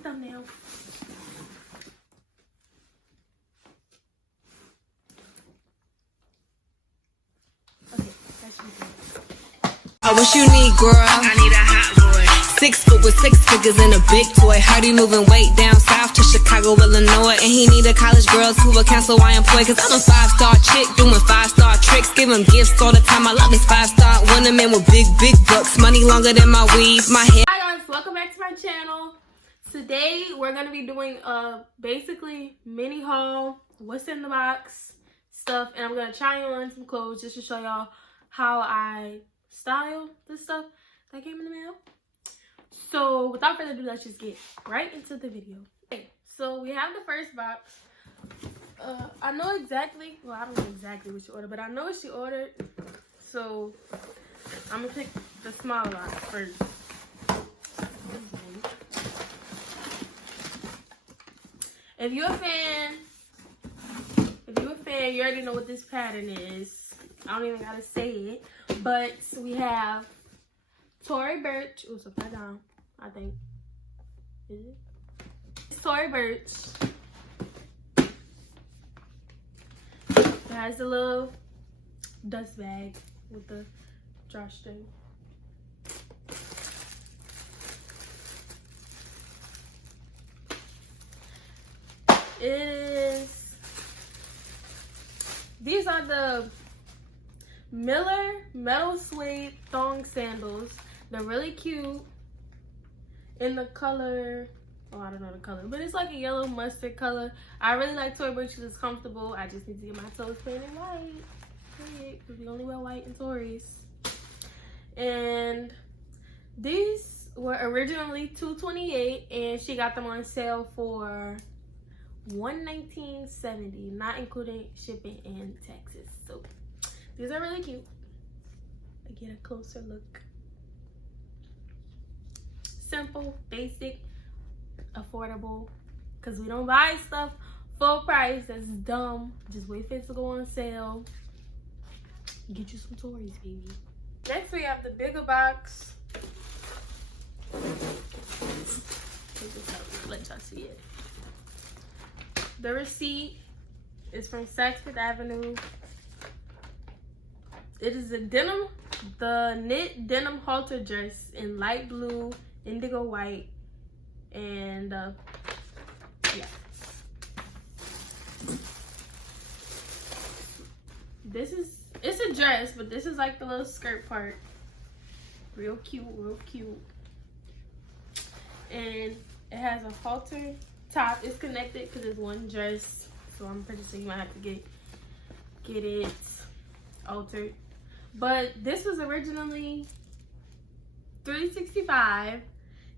thumbnail. Okay, that should be good. What you need, girl? I need a hot boy. 6 foot with 6 figures and a big toy. Hardy moving weight down south to Chicago, Illinois. And he need a college girls who will cancel why I'm employed. Cause I'm a 5-star chick doing 5-star tricks. Give him gifts all the time. I love this 5-star winner man with big bucks. Money longer than my weave. My hair. Hi guys, welcome back to my channel. Today we're gonna be doing a basically mini haul, what's in the box stuff, and I'm gonna try on some clothes just to show y'all how I style this stuff that came in the mail. So without further ado, let's just get right into the video. Okay, so we have the first box. I know exactly, well, I don't know exactly what she ordered, but I know what she ordered. So I'm gonna pick the small box first. If you're a fan, you already know what this pattern is. I don't even gotta say it. But we have Tory Burch. Oh, it's upside down, I think. Is it? It's Tory Burch. It has the little dust bag with the drawstring. These are the Miller metal suede thong sandals. They're really cute in the color, oh, I don't know the color, but it's like a yellow mustard color. I really like Tory Burch because it's comfortable. I just need to get my toes painted white, because we only wear white in Tories. And these were originally $228, and she got them on sale for $119.70, not including shipping and taxes. So these are really cute. I get a closer look. Simple, basic, affordable, because we don't buy stuff full price. That's dumb. Just wait for it to go on sale. Get you some Tories, baby. Next we have the bigger box. Let y'all see it. The receipt is from Saks Fifth Avenue. It is a denim, the knit denim halter dress in light blue, indigo white, and yeah. It's a dress, but this is like the little skirt part. Real cute, real cute. And it has a halter top. It's connected because it's one dress, so I'm pretty sure you might have to get it altered. But this was originally $365.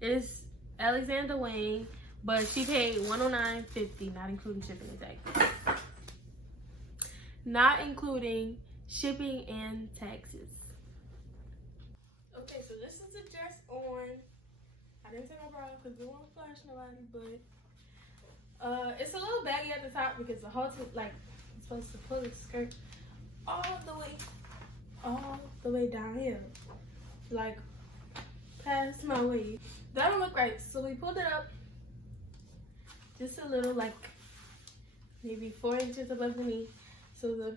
It is Alexander Wang, but she paid $109.50, not including shipping and taxes. Not including shipping and taxes. Okay, so this is the dress on. I didn't take my bra off because we don't want to flash nobody, but it's a little baggy at the top because the halter, like, it's supposed to pull the skirt all the way down here, like past my waist. That don't look right, so we pulled it up just a little, like maybe 4 inches above the knee, so the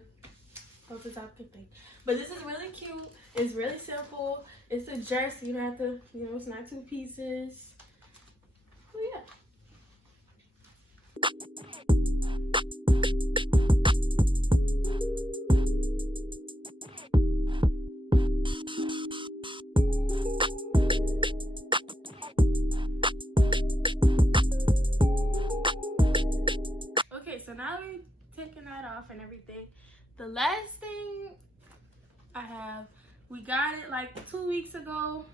halter top can thing. But this is really cute. It's really simple. It's a dress, so you don't have to, you know, it's not 2 pieces. So yeah. So now we've taken that off and everything. The last thing I have, we got it like 2 weeks ago.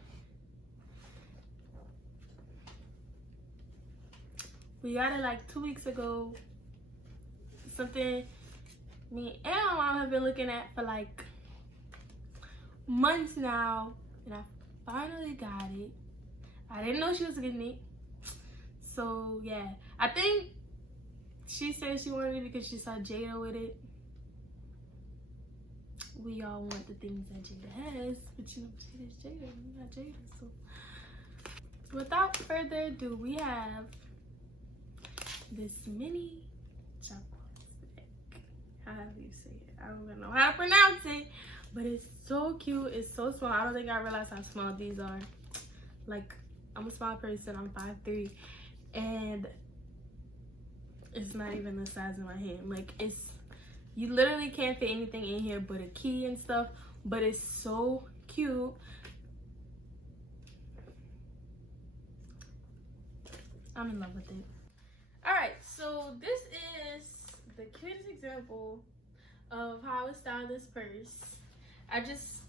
Something me and my mom have been looking at for like months now, and I finally got it. I didn't know she was getting it. So yeah, I think she said she wanted it because she saw Jada with it. We all want the things that Jada has, but you know, Jada's Jada, you're not Jada, so. without further ado, we have this mini Jaquemus. However you say it. I don't even know how to pronounce it, but it's so cute. It's so small. I don't think I realized how small these are. Like, I'm a small person. I'm 5'3", and it's not even the size of my hand. Like, it's, you literally can't fit anything in here but a key and stuff, but it's so cute. I'm in love with it. All right, so this is the cutest example of how I styled this purse. I just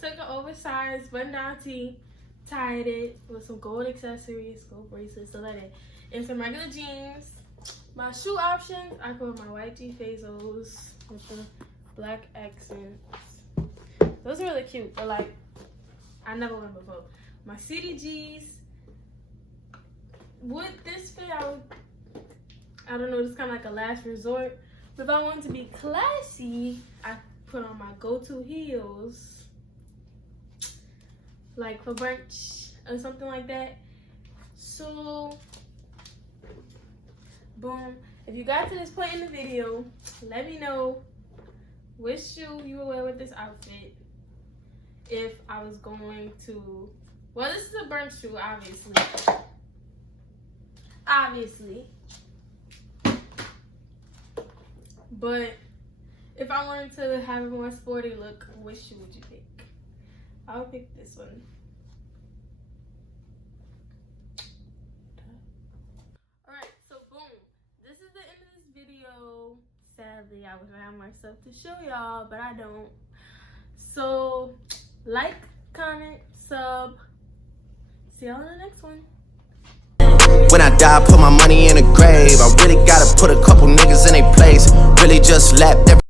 took an oversized button-down tee, tied it with some gold accessories, gold bracelets, stuff like that, and some regular jeans. My shoe options, I put my white G Fazos with the black accents. Those are really cute, but like, I never went before. My CDGs, would this fit? I don't know, it's kind of like a last resort. But if I wanted to be classy, I put on my go-to heels, like for Burch or something like that. So, boom. If you got to this point in the video, let me know which shoe you would wear with this outfit. If I was going to, well, this is a Burch shoe, obviously. But if I wanted to have a more sporty look, which shoe would you pick? I would pick this one. Alright, so boom. This is the end of this video. Sadly, I wish I had more stuff to show y'all, but I don't. So, like, comment, sub. See y'all in the next one. When I die, put my money in a grave. I really gotta put a couple niggas in their place. Really just lapped every